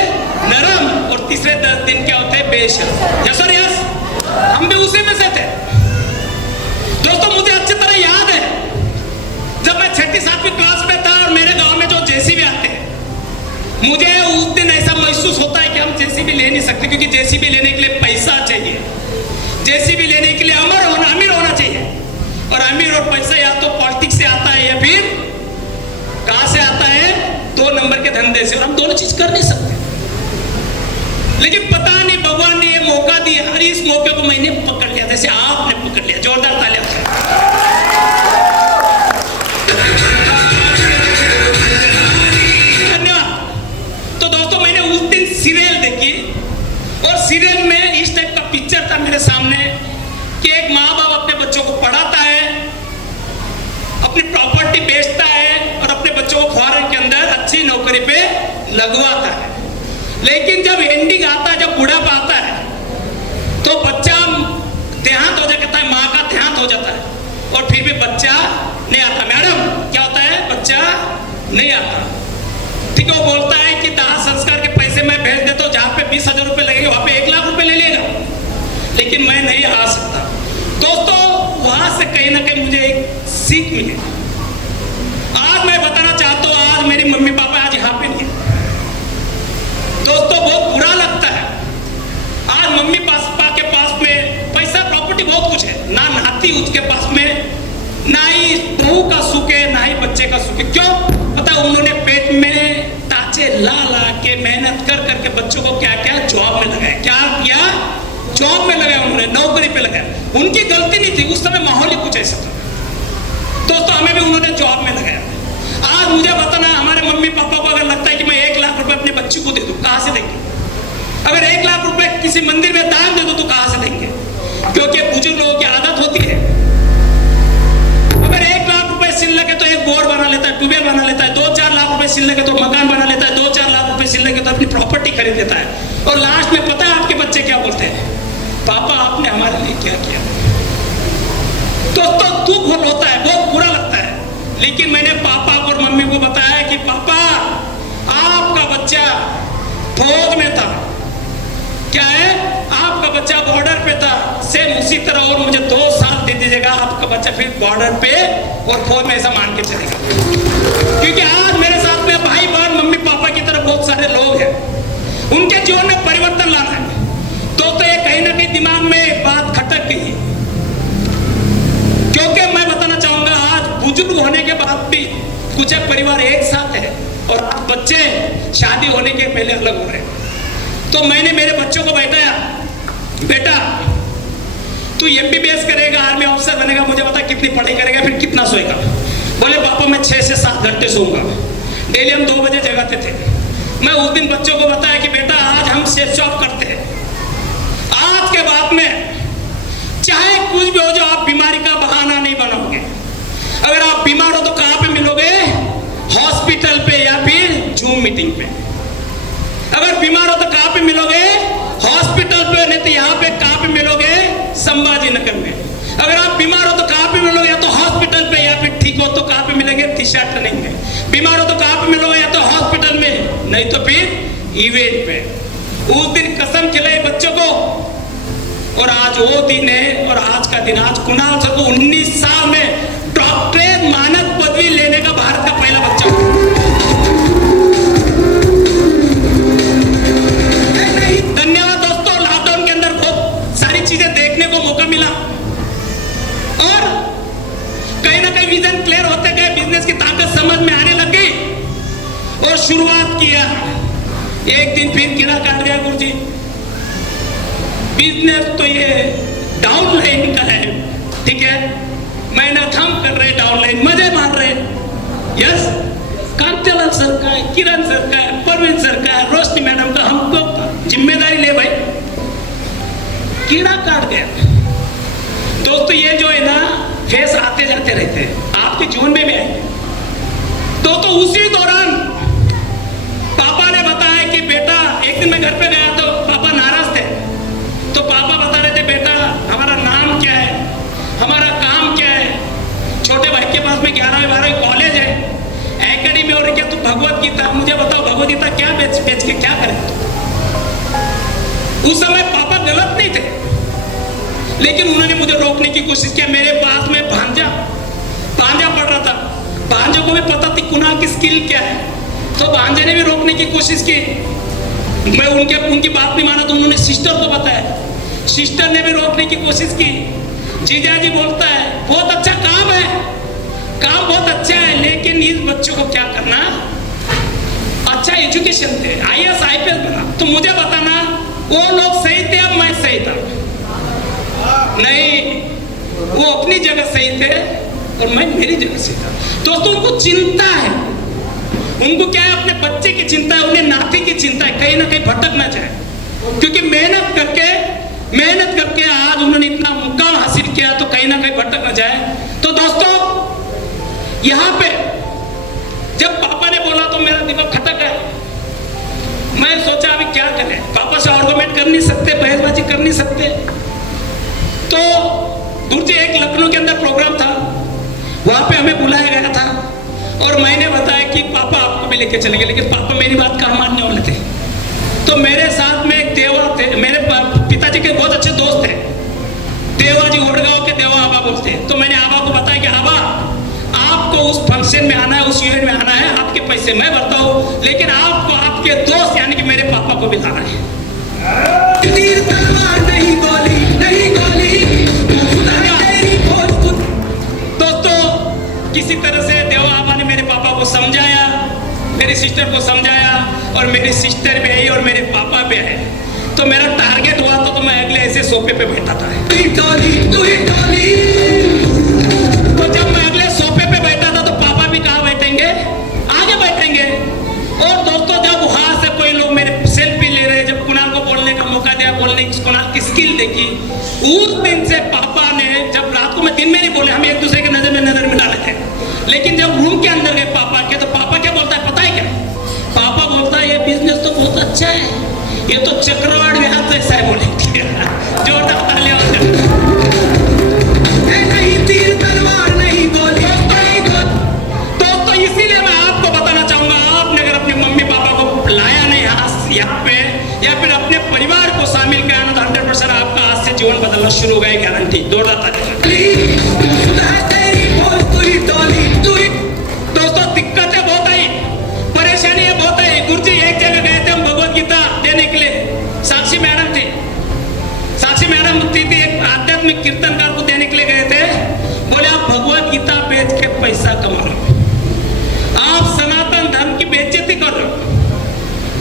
नरम, और तीसरे 10 दिन क्या होते हैं बेशर्म। यस और यस, हम भी उसी में से थे। दोस्तों मुझे अच्छी तरह याद है, जब मैं 6ठी-7वीं क्लास में था और मेरे गांव में जो जेसीबी आते हैं, मुझे उस दिन ऐसा महसूस होता है कि हम जेसीबी ले नहीं सकते, क्योंकि जेसीबी लेने के लिए पैसा चाहिए, जेसीबी लेने के लिए अमीर होना चाहिए, और अमीर और पैसा या तो पॉलिटिक्स से आता है या फिर कहां से आता है, 2 नंबर के धंधे से, और हम दोनों चीज कर नहीं सकते। लेकिन पता नहीं भगवान ने ये मौका दिया, और इस मौके को मैंने पकड़ लिया, जैसे आपने पकड़ लिया। जोरदार तालियां। धन्यवाद। तो दोस्तों मैंने उस दिन सीरियल देखी, और सीरियल में इस टाइप का पिक्चर था मेरे सामने कि एक माँ बाप अपने बच्चों को पढ़ाता है, अपनी प्रॉपर्टी बेचता है और अपने बच्चों को फॉरेन के अंदर अच्छी नौकरी पे लगवाता है। लेकिन जब एंडिंग आता है, जब बुढ़ापा आता है, तो बच्चा देहांत हो जाता है, माँ का देहांत हो जाता है और फिर भी बच्चा नहीं आता। मैडम क्या होता है, बच्चा नहीं आता। ठीक है, वो बोलता है कि दाह संस्कार के पैसे मैं भेज देता हूँ, जहाँ पे 20,000 रुपये लगेंगे वहाँ पे 1 लाख रुपए ले लेगा, लेकिन मैं नहीं आ सकता। दोस्तों, वहां से कहीं ना कहीं मुझे एक सीख मिली। आज मैं बताना चाहता हूँ, आज मेरी मम्मी पापा आज यहाँ पे नहीं है। दोस्तों, बहुत बुरा लगता है। आज मम्मी पापा के पास में पैसा प्रॉपर्टी बहुत कुछ है, ना नाती उसके पास में, ना ही बहू का सुख है, ना ही बच्चे का सुख है। क्यों पता, उन्होंने पेट में ताचे ला ला के मेहनत कर करके बच्चों को क्या क्या जॉब में लगाया, क्या किया, जॉब में लगाया, उन्होंने नौकरी पे लगाया। उनकी गलती नहीं थी, उस समय माहौल ही कुछ ऐसा था। दोस्तों, हमें भी उन्होंने जॉब में लगाया। आज मुझे बताना, हमारे मम्मी पापा को अगर लगता है कि मैं 1 लाख रुपए अपने बच्ची को दे दूं, कहां से देंगे? अगर 1 लाख रुपए किसी मंदिर में दान दे दो तो कहां से देंगे? क्योंकि बुजुर्ग लोगों की आदत होती है, अगर 1 लाख रुपए सिल लगे तो एक बोर बना लेता है, ट्यूबवेल बना लेता है, 2-4 लाख रुपए सिल लगे तो मकान बना लेता है, 2-4 लाख रुपए सिल लगे तो अपनी प्रॉपर्टी खरीद लेता है। और लास्ट में पता है आपके बच्चे क्या बोलते हैं, पापा आपने हमारे लिए क्या किया? दोस्तों, दुख होता है, बहुत बुरा लगता है। लेकिन मैंने पापा और मम्मी को बताया कि पापा, आपका बच्चा फौज में था, क्या है, आपका बच्चा बॉर्डर पे था, सेम उसी तरह और मुझे 2 साल दे दीजिएगा, आपका बच्चा फिर बॉर्डर पे और फौज में, ऐसा मान के चलेगा। क्योंकि आज मेरे साथ में भाई बहन मम्मी पापा की तरफ बहुत सारे लोग हैं, उनके जीवन में परिवर्तन लाना है। तो ये कहीं ना कहीं दिमाग में एक बात खटक गई है। क्योंकि मैं बताना चाहूंगा, आज बुजुर्ग होने के बाद भी कुछ परिवार एक साथ है और आज बच्चे शादी होने के पहले अलग हो रहे हैं। तो मैंने मेरे बच्चों को बैठाया, बेटा तू MBBS करेगा, आर्मी ऑफिसर बनेगा, मुझे बता कितनी पढ़ाई करेगा, फिर कितना सोएगा? बोले पापा मैं 6 से 7 घंटे सोऊंगा। डेली हम 2 बजे जगाते थे। मैं उस दिन बच्चों को बताया कि बेटा आज हम सेफ जॉब करते हैं, आज के बाद में चाहे कुछ भी हो जाए, आप बीमारी का बहाना नहीं बनाओगे। अगर आप बीमार हो तो कहां पे मिलोगे? हॉस्पिटल पे या फिर जूम मीटिंग पे। अगर बीमार हो तो कहां पे मिलोगे? हॉस्पिटल पे, नहीं तो यहाँ पे कहां पे मिलोगे? संभाजी नगर में। अगर आप बीमार हो तो कहां पे मिलोगे? या तो हॉस्पिटल पे, या फिर ठीक हो तो कहां पे मिलेंगे? दिशा ट्रेनिंग में। बीमार हो तो कहां पे मिलोगे? या तो हॉस्पिटल में, नहीं तो फिर इवेंट पे। उस दिन कसम खिलाई बच्चों को, और आज वो दिन है। और आज का दिन, आज कुणाल सर को 19 साल में डॉक्टरेट मानद पदवी लेने का भारत का पहला बच्चा। धन्यवाद दोस्तों, लॉकडाउन के अंदर बहुत सारी चीजें देखने को मौका मिला और कहीं ना कहीं विजन क्लियर होते गए, बिजनेस की ताकत समझ में आने लग गई और शुरुआत किया। एक दिन फिर कीड़ा काट गया गुरुजी। बिजनेस तो ये डाउनलाइन का है, ठीक है, मेहनत हम कर रहे, डाउनलाइन मजे मार रहे। यस, कांतिलाल सर का है, किरण सर का है, परवीन सर का है, रोशनी मैडम का, हमको जिम्मेदारी ले भाई। कीड़ा काट गया। दोस्तों, ये जो है ना फेस आते जाते रहते हैं, आपके जीवन में भी आएंगे। दोस्तों, उसी दौरान पापा ने बताया कि बेटा, एक दिन मैं घर पे गया तो पापा नाराज थे। तो पापा बता रहे थे, बेटा हमारा नाम क्या है, हमारा काम क्या है। छोटे भाई के पास में 11वीं 12वीं कॉलेज है, एकेडमी हो रही है, तो भगवत गीता, मुझे बताओ भगवत गीता क्या बेच के क्या करें। उस समय पापा गलत नहीं थे, लेकिन उन्होंने मुझे रोकने की कोशिश किया। मेरे पास में भांजा पढ़ रहा था, भांजे को भी पता थी कुणाल की स्किल क्या है, तो भांजे ने भी रोकने की कोशिश की। मैं उनकी बात नहीं माना तो उन्होंने सिस्टर को बताया, सिस्टर ने भी रोकने की कोशिश की। जीजा जी बोलता है बहुत अच्छा काम है, काम बहुत अच्छा है, लेकिन इस बच्चों को क्या करना, अच्छा एजुकेशन दे, IAS IPS बना। तो मुझे बताना, वो लोग सही थे, अब मैं सही था? नहीं, वो अपनी जगह सही थे और मैं मेरी जगह सही था। दोस्तों, उनको चिंता है, उनको क्या है, अपने बच्चे की चिंता है, उन्हें नाती की चिंता है, कहीं ना कहीं भटक ना जाए। क्योंकि मेहनत करके आज उन्होंने इतना मुकाम हासिल किया, तो कहीं ना कहीं भटक ना जाए। तो दोस्तों, यहाँ पे जब पापा ने बोला तो मेरा दिमाग खटक गया। मैं सोचा अभी क्या करें, पापा से आर्गुमेंट कर नहीं सकते, बहसबाजी कर नहीं सकते। तो गुरुजी एक लखनऊ के अंदर प्रोग्राम था, वहां पे हमें बुलाया गया था और मैंने बताया कि पापा आपको भी लेके चलेंगे, लेकिन पापा मेरी बात कहाँ मानने वाले थे। तो मेरे साथ में एक देवा थे, मेरे पिताजी के बहुत अच्छे दोस्त हैं, देवा जी वडगांव के देवा आबा बोलते हैं। तो मैंने आबा को बताया कि आबा आपको उस फंक्शन में आना है, उस इवेंट में आना है, आपके पैसे मैं भरता हूँ, लेकिन आपको आपके दोस्त यानी कि मेरे पापा को भी लाना है। तीर तलवार नहीं गोली, नहीं गोली। दोस्तों किसी तरह से देवा आबा ने मेरे पापा को समझाया, मेरी सिस्टर को समझाया और मेरी सिस्टर भी आई और मेरे पापा भी आए। तो मेरा टारगेट हुआ तो मैं अगले ऐसे सोफे पे बैठा था। तो जब मैं अगले सोफे पे बैठा था तो पापा भी कहाँ बैठेंगे, आगे बैठेंगे। और दोस्तों जब वहां से कोई लोग मेरे सेल्फी ले रहे, जब कुणाल को बोलने का मौका दिया, बोलने की कुणाल की स्किल देखी, उस दिन से पापा ने, जब रात को मैं दिन में नहीं बोले, हम एक दूसरे के नजर मिला रहे थे, लेकिन जब रूम के अंदर गए पापा के, तो पापा क्या बोलता है पता है क्या? पापा बोलता है ये बिजनेस तो बहुत अच्छा है, ये तो चक्रवात व्याज जैसा है। बोले जोरदार तालियां। नहीं तीर तलवार नहीं गोली। दोस्तों इसीलिए मैं आपको बताना चाहूंगा, आपने अगर अपने मम्मी पापा को लाया नहीं यहाँ पे या फिर अपने परिवार को शामिल किया ना, तो 100% आपका आज से जीवन बदलना शुरू होगा, गारंटी। जोरदार तालियां। दोस्तों दिक्कतें बहुत आई, परेशानियां बहुत आई। गुरुजी एक जगह गए थे हम भगवत गीता देने के लिए, साक्षी मैडम थी, साक्षी मैडम थी एक आध्यात्मिक कीर्तनकार को देने के लिए गए थे। बोले आप भगवत गीता बेच के पैसा कमा रहे हो, आप सनातन धर्म की बेइज्जती कर रहे हो,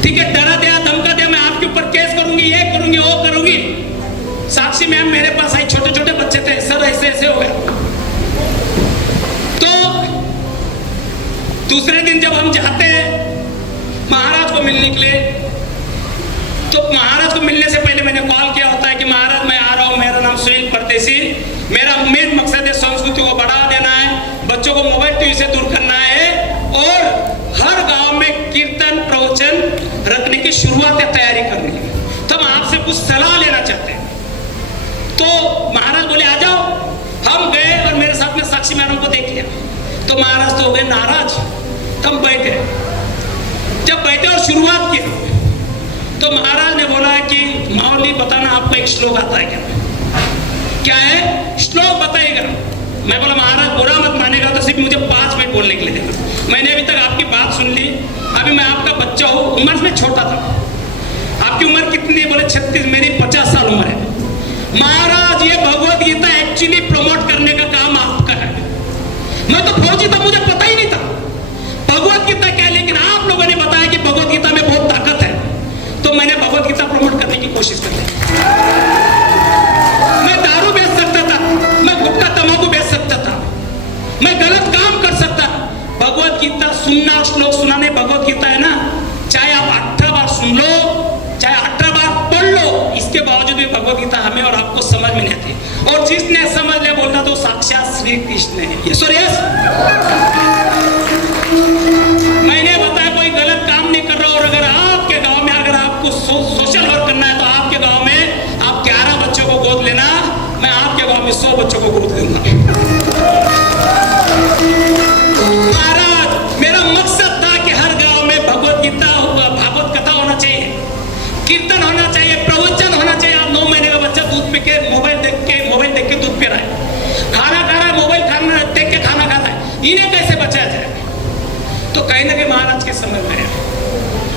ठीक है, डरा दिया धमका दिया, मैं आपके ऊपर केस करूंगी, ये करूंगी, वो करूंगी। साक्षी मैम मेरे पास आई, छोटे छोटे बच्चे थे, सर ऐसे ऐसे हो गए। तो दूसरे दिन जब हम जाते हैं महाराज को मिलने के लिए, तो महाराज को मिलने से पहले मैंने कॉल किया होता है कि महाराज मैं आ रहा हूँ, मेरा नाम सुनील परदेसी, मेरा मेन मकसद है संस्कृति को बढ़ावा देना है, बच्चों को मोबाइल टीवी से दूर करना है और हर गांव में कीर्तन प्रवचन रखने की शुरुआत या तैयारी करनी है। तो हम आपसे कुछ सलाह लेना चाहते हैं। तो महाराज बोले आ जाओ। हम गए और मेरे साथ में साक्षी मैडम को देख लिया, तो महाराज तो हो गए नाराज। हम बैठे, जब बैठे और शुरुआत की तो महाराज ने बोला है कि माऊली बताना आपको एक श्लोक आता है क्या? क्या है? श्लोक बताइएगा। मैं बोला महाराज बुरा मत मानेगा तो सिर्फ मुझे 5 मिनट बोलने के लिए देना। मैंने अभी तक आपकी बात सुन ली, अभी मैं आपका बच्चा हूँ, उम्र में छोटा था। आपकी उम्र कितनी है? बोले 36, मेरी 50 साल उम्र है। महाराज ये भगवत गीता एक्चुअली प्रमोट करने का काम आपका है। मैं तो फौजी था, मुझे पता ही नहीं था भगवत गीता क्या, लेकिन आप लोगों ने बताया कि भगवत गीता में बहुत ताकत है, तो मैंने भगवत गीता प्रमोट करने की कोशिश कर ली। मैं दारू बेच सकता था, मैं गुटखा तंबाकू बेच सकता था, मैं गलत काम कर सकता। भगवत गीता सुनना, श्लोक सुनाने, भगवत गीता है ना, चाहे आप 18 बार सुन लो, चाहे 18 बार पढ़ लो, इसके बावजूद भी भगवत गीता हमें और आपको समझ में नहीं आती। और जिसने समझ लिया बोलता तो साक्षात श्री कृष्ण है। मैंने बताया कोई गलत काम नहीं कर रहा। और अगर आपके गांव में अगर आपको सोशल वर्क करना है तो आपके गांव में आप 11 बच्चों को गोद लेना, मैं आपके गांव में 100 बच्चों को गोद लूंगा। महाराज मेरा मकसद था कि हर गांव में भगवत गीता, भागवत कथा होना चाहिए, कीर्तन होना चाहिए, प्रवचन होना चाहिए। आप 9 महीने का बच्चा दूध पी के मोबाइल देख के दूध पी रहा है, खाना खा रहा है, मोबाइल खाना देख के खाना खा रहा है, इन्हें कैसे बचाया जाए? तो कहीं ना कहीं महाराज के समझ में आया।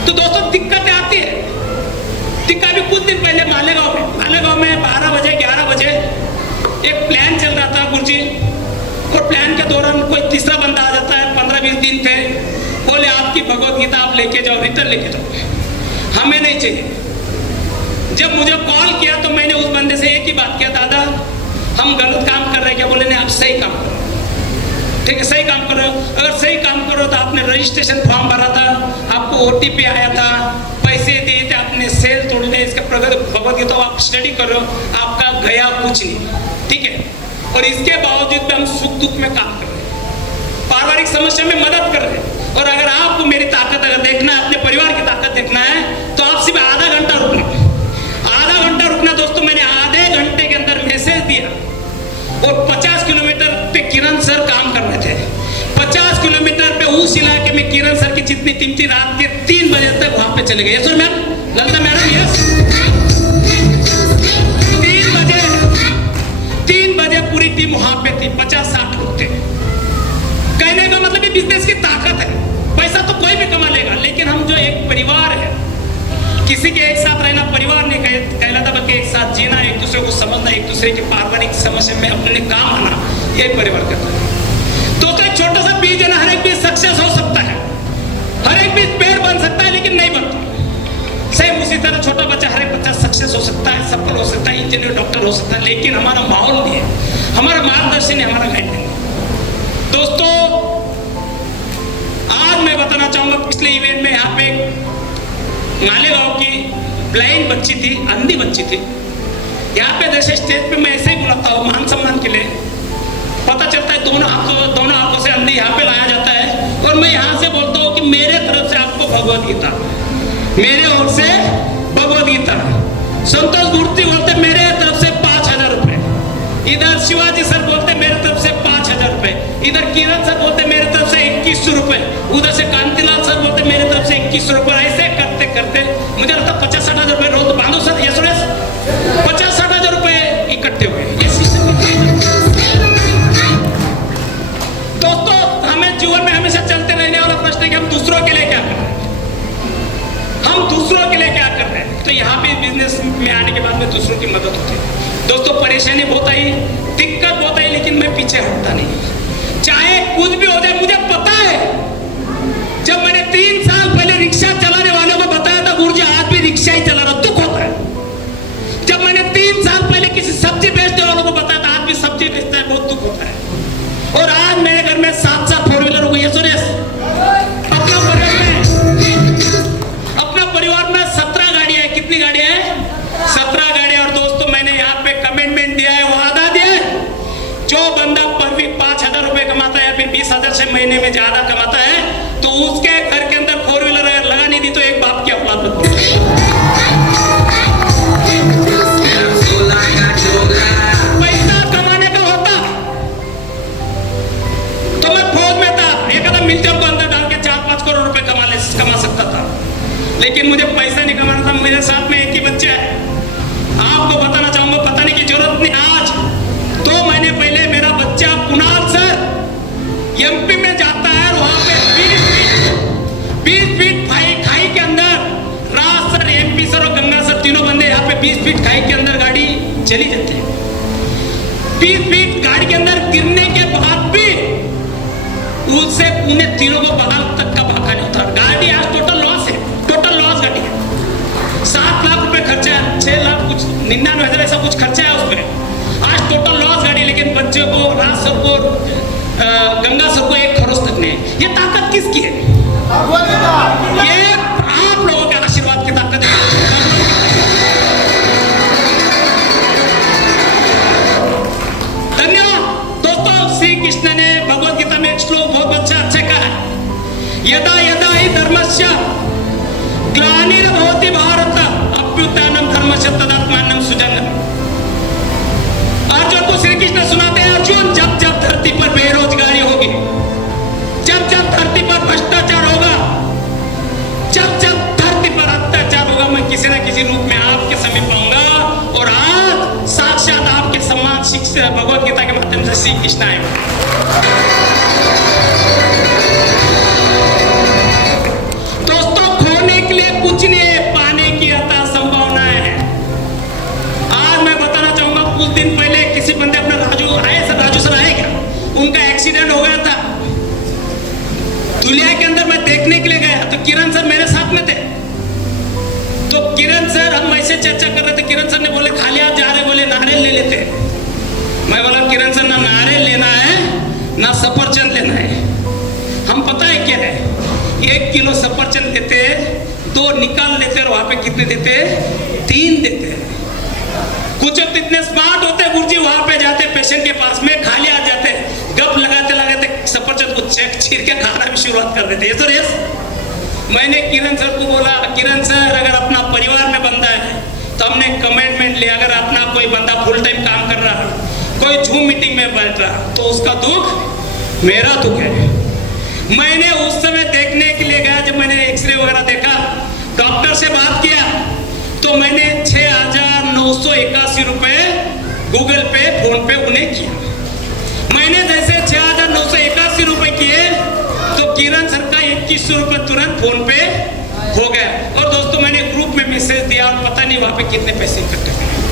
तो दोस्तों दिक्कतें आती है। दिक्कत भी कुछ दिन पहले मालेगांव में 12 बजे 11 बजे एक प्लान चल रहा था गुरुजी, और प्लान के दौरान कोई तीसरा बंदा आ जाता है, 15-20 दिन थे, बोले आपकी भगवत गीता आप लेके जाओ, रिटर्न लेके जाओ, हमें नहीं चाहिए। जब मुझे कॉल किया तो मैंने उस बंदे से एक ही बात किया, दादा हम गलत काम कर रहे हैं क्या? बोले नहीं आप सही काम करो। ठीक है, सही काम करो। अगर सही काम करो तो आपने रजिस्ट्रेशन फॉर्म भरा था, आपको OTP आया था, पैसे दिए थे, आपने सेल तोड़ दिए, इसके भगवत गीता आप स्टडी करो, आपका गया कुछ नहीं। ठीक है, और इसके बावजूद भी हम सुख दुख में काम कर रहे हैं। पारिवारिक समस्या में मदद कर रहे हैं। और अगर आपको मेरी ताकत अगर देखना है, अपने परिवार की ताकत देखना है, तो आप सिर्फ आधा घंटा रुकना, आधा घंटा रुकना। दोस्तों मैंने आधे घंटे के अंदर मैसेज दिया और 50 किलोमीटर पे किरण सर काम कर रहे थे। 50 किलोमीटर पे उस इलाके में किरण सर की जितनी टीम थी रात के 3 बजे तक वहां पे चले गए। Yes ma'am, Lalita madam, yes 3 बजे पूरी टीम वहां पे थी, 50-60 लोग थे। कहने का मतलब ये बिजनेस की ताकत है। पैसा तो कोई भी कमा लेगा, लेकिन हम जो एक परिवार है, किसी के एक साथ रहना परिवार नहीं कहलाता, बल्कि एक साथ जीना, एक दूसरे को समझना, एक दूसरे की पारिवारिक समस्या में अपने काम आना, यही परिवार करता है। दोस्तों एक छोटा सा बीज है ना, हर एक बीज सक्सेस हो सकता है, हर एक बीज पेड़ बन सकता है, लेकिन नहीं बनता। सेम उसी तरह छोटा बच्चा, हर एक बच्चा सक्सेस हो सकता है, सफल हो सकता है, इंजीनियर, डॉक्टर हो सकता है, लेकिन हमारा माहौल नहीं है, हमारा मार्गदर्शन है, हमारा गाइड नहीं। दोस्तों आज मैं बताना चाहूंगा, पिछले इवेंट में यहाँ पे मालेगांव की ब्लाइंड बच्ची थी, अंधी बच्ची थी। यहाँ पे जैसे स्टेज पे मैं ऐसे ही बुलाता हूँ मान सम्मान के लिए, पता चलता है दोनों हाथों से अंधी यहाँ पे लाया जाता है, और मैं यहाँ से बोलता हूँ कि मेरे तरफ से आपको भगवद गीता, मेरे ओर से भगवद गीता। संतोष मूर्ति बोलते मेरे तरफ से 5000 रुपए, इधर शिवाजी सर बोलते मेरे तरफ से 5000 रुपए, इधर किरण सर बोलते मेरे तरफ से 2100 रुपए, उधर से कांतिलाल सर बोलते मेरे तरफ से 2100 रुपए। ऐसे करते करते मुझे लगता 50-60 रुपए रोज बांधो सर, ये सुरेश 50-60 रुपए इकट्ठे हुए। ये सिस्टम दोस्तों हमें जीवन में हमेशा चलते रहने वाला प्रश्न है कि हम दूसरों के लिए क्या कर रहे हैं, हम दूसरों के लिए क्या कर रहे हैं। तो यहाँ पे बिजनेस में आने के बाद में दूसरों की मदद होती है। दोस्तों परेशानी बहुत आई, दिक्कत बहुत आई, लेकिन मैं पीछे हटता नहीं, चाहे कुछ भी हो जाए। मुझे पता है जब मैंने 3 साल पहले रिक्शा चलाने वालों को बताया था गुरुजी आज भी रिक्शा ही चला रहा, दुख होता है। जब मैंने 3 साल पहले किसी सब्जी बेचने वालों को बताया था आज भी सब्जी बेचता है, बहुत दुख होता है। और आज मेरे घर में 7 फोर व्हीलर हो गई है। सुरेश अपना परिवार में 17 गाड़ियां है। कितनी गाड़ियां हैं? 17 गाड़ियां। और दोस्तों मैंने यहाँ पे कमिटमेंट दिया है, वादा दिया है, जो बंदा पर वीक 5000 रुपए कमाता है या फिर 20,000 से महीने में ज्यादा कमाता है, तो उसके घर के अंदर 4 व्हीलर अगर लगा नहीं दी तो एक बाप की औलाद बनती है। पैसा कमाने का होता तो मैं फौज में था, एक आधा म्यूजियम को अंदर डाल के 4-5 करोड़ रुपए कमा सकता था, लेकिन मुझे पैसा नहीं कमाना था। मेरे साथ में एक ही बच्चा है। आपको बताना चाहूंगा, बताने की जरूरत नहीं, आज 2 महीने पहले मेरा बच्चा कुणाल सर एमपी में जाता है, और वहां पे 20 फीट खाई के अंदर राज सर, एमपी सर और गंगा सर तीनों बंदे यहाँ पे 20 फीट खाई के अंदर गाड़ी चली जाती है। 20 फीट गाड़ी के अंदर गिरने के बाद भी उससे उन्हें तीनों को बगाल तक का भागा नहीं होता। गाड़ी आज टोटल लॉस है, टोटल लॉस गाड़ी है। 7 लाख रुपए खर्चा है, 6 लाख कुछ 99,000 ऐसा कुछ खर्चा है उसमें। आज टोटल लॉस गाड़ी, लेकिन बच्चे को, राज सर को, गंगा सर को 1 खरोच तक नहीं है। ये ताकत किसकी है? ये आप लोगों के आशीर्वाद की ताकत है। धन्यवाद दोस्तों। श्री कृष्ण ने भगवद गीता में एक श्लोक बहुत अच्छा कहा है, यदा यदा हि धर्मस्य ग्लानिर्भवति भारत अभ्युत्थानं धर्मस्य तदात्मानं सृजनम्। अर्जुन को श्री कृष्ण सुनाते हैं, अर्जुन जब जब धरती पर बेरोजगारी होगी, जब जब धरती पर भ्रष्टाचार होगा, जब जब धरती पर अत्याचार होगा, मैं किसी न किसी रूप में आपके समीप आऊंगा। और आज साक्षात आपके सम्मान शिक्षा भगवद गीता के माध्यम से श्री कृष्ण आएगा। दोस्तों खोने के लिए कुछ नहीं है, पाने की अतः संभावनाएं हैं। आज मैं बताना चाहूंगा, कुछ दिन पहले किसी बंदे अपना राजू सर आए क्या, उनका एक्सीडेंट हो गया था। दुनिया के अंदर मैं देखने के लिए गया, तो किरण सर मेरे साथ में थे। तो किरण सर, हम ऐसे चर्चा कर रहे थे, किरण सर ने बोले खाली आप जा रहे, बोले नारियल ले लेते हैं। मैं बोला किरण सर ना नारियल लेना है ना सफरचंद लेना है, हम पता है क्या है, 1 किलो सफरचंद देते, 2 निकाल लेते, और वहां पे कितने देते? 3 देते हैं। कुछ अब इतने स्मार्ट होते हैं गुरुजी, वहां पे जाते पेशेंट के पास में, खाली आ जाते, गप लगाते लगाते सफरचंद को चेक चीर के खाना भी शुरुआत कर देते हैं। यस, मैंने किरण सर को बोला, किरण सर अगर अपना परिवार में बंदा है तो हमने कमिटमेंट लिया, अगर अपना कोई बंदा फुल टाइम काम कर रहा है, कोई जूम मीटिंग में बैठ रहा, तो उसका दुख मेरा दुख है। मैंने उस समय देखने के लिए गया, जब मैंने एक्सरे वगैरह देखा, डॉक्टर से बात किया, तो मैंने 6,981 रुपए गूगल पे फोन पे उन्हें किया। मैंने जैसे 6,981 रुपए किए तो किरण सर का 2100 रुपए तुरंत फोन पे हो गया। और दोस्तों मैंने ग्रुप में मैसेज दिया और पता नहीं वहां पे कितने पैसे इकट्ठे हुए।